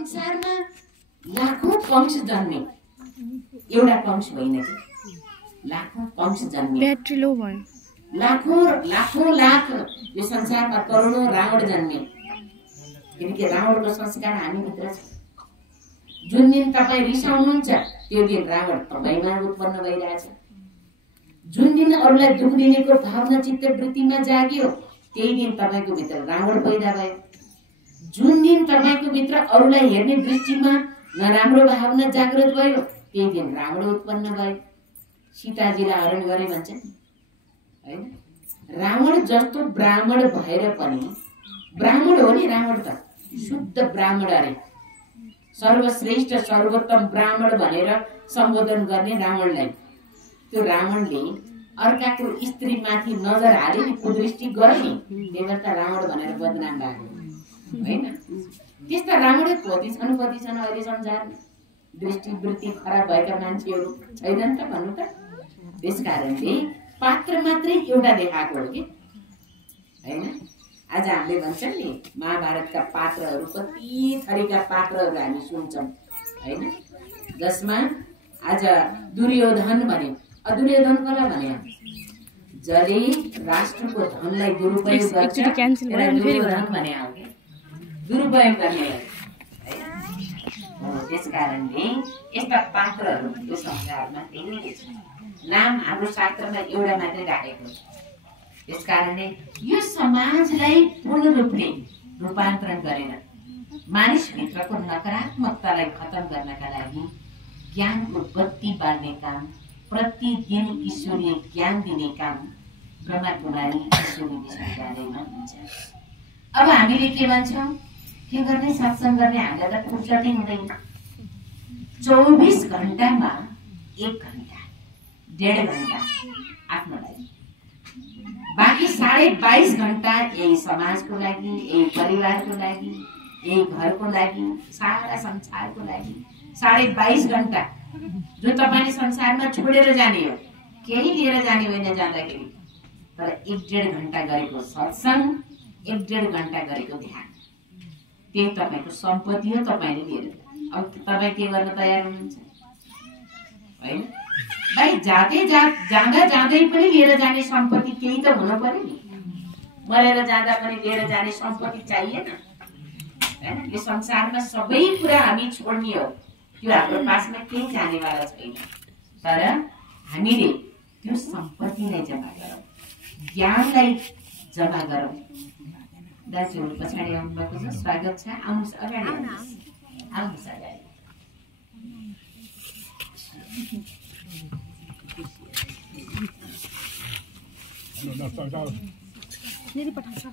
संसारमा लाखौं पंक्ष जन्मे एउटा पंक्ष होइन कि लाखौं पंक्ष जन्मे ब्याट्री लो भयो लाखौं लाख यो संसारमा करोडौं रावण जन्मे किनकि रावणको संस्कार हामीभित्र छ जुन दिन तपाईँ रिसाउनुहुन्छ त्यो दिन रावण तपाईँमा उत्पन्न भइरहेछ जुन दिन अरूलाई दुख दिनेको भावना चित्तवृत्तिमा जाग्यो त्यही दिन तपाईँको भित्र रावण पैदा भयो जुन दिन तपाईँको भित्र अरूलाई हेर्ने दृष्टिमा नराम्रो भावना जागृत भयो त्यही दिन रावण उत्पन्न भयो सीताजीलाई हरण गरे भन्छ नि हैन रावण जस्तो ब्राह्मण भएर पनि ब्राह्मण हो नि रावण त शुद्ध ब्राह्मण अरे सर्वश्रेष्ठ सर्वोत्तम ब्राह्मण भनेर सम्बोधन गर्ने रावणलाई त्यो रावणले अर्काको स्त्रीमाथि नजर हाले नि कुदृष्टि गर्ने त्यही भएर त रावण भनेर बदनाम भएको हैन त्यस्ता रावणै कति छन् अहिले संसारमा दृष्टिवृत्ति खराब भएका मान्छेहरू छैनन् त भन्नु त त्यसकारणले पात्र मात्रै एउटा देखाएको हो कि हैन आज हामीले भन्छौँ नि महाभारतका पात्रहरू कति थरीका पात्रहरू हामी सुन्छौँ हैन जसमा आज दुर्योधन भने दुर्योधन कसलाई भने जसले राष्ट्रको धनलाई दुरुपयोग गर्छ दुर्योधन भने हो कि दुरुपयोग गर्ने त्यसकारणले यस्ता पात्रहरू यो संसारमा धेरै छ नाम हाम्रो शास्त्रमा एउटा मात्रै राखेको छ त्यसकारणले यो समाजलाई पूर्ण रूपले रूपान्तरण गरेर मानिसभित्रको नकारात्मकतालाई खतम गर्नका लागि ज्ञानको बत्ती बाल्ने काम प्रतिदिन ईश्वरीय ज्ञान दिने काम ब्रह्मा कुमारी ईश्वरी विश्वविद्यालयमा हुन्छ अब हामीले के भन्छौँ के गर्ने सत्संग गर्ने हामीलाई त फुर्सदै हुँदैन 24 घण्टामा 1 घण्टा 1.5 घण्टा आफ्नो लागि बाँकी 22.5 घण्टा यही समाजको लागि यही परिवारको लागि यही घरको लागि सारा संसारको लागि 22.5 घण्टा जो तपाईले संसारमा छोडेर जाने हो केही लिएर जाने होइन जाँदाखेरि तर 1.5 घण्टा गरेको सत्संग 1.5 घण्टा गरेको ध्यान त्यही तपाईको सम्पत्ति हो तपाईले लिएर अब तपाई के गर्न तयार हुनुहुन्छ हैन भाइ जाँदै पनि लिएर जाने सम्पत्ति केही त हुन पर्यो नि मरेर जाँदा पनि लिएर जाने सम्पत्ति चाहिएन हैन यो संसारमा सबै कुरा हामी छोड्ने हो त्यो हाम्रो पासमा केही जानेवाला छैन तर हामीले त्यो सम्पत्तिलाई जम्मा गरौँ ज्ञानलाई जम्मा गरौँ दाजुहरू पछाडि आउनुभएको छ स्वागत छ आउनुहोस् अगाडि आउनुहोस् अगाडि मेरी पठाउँछ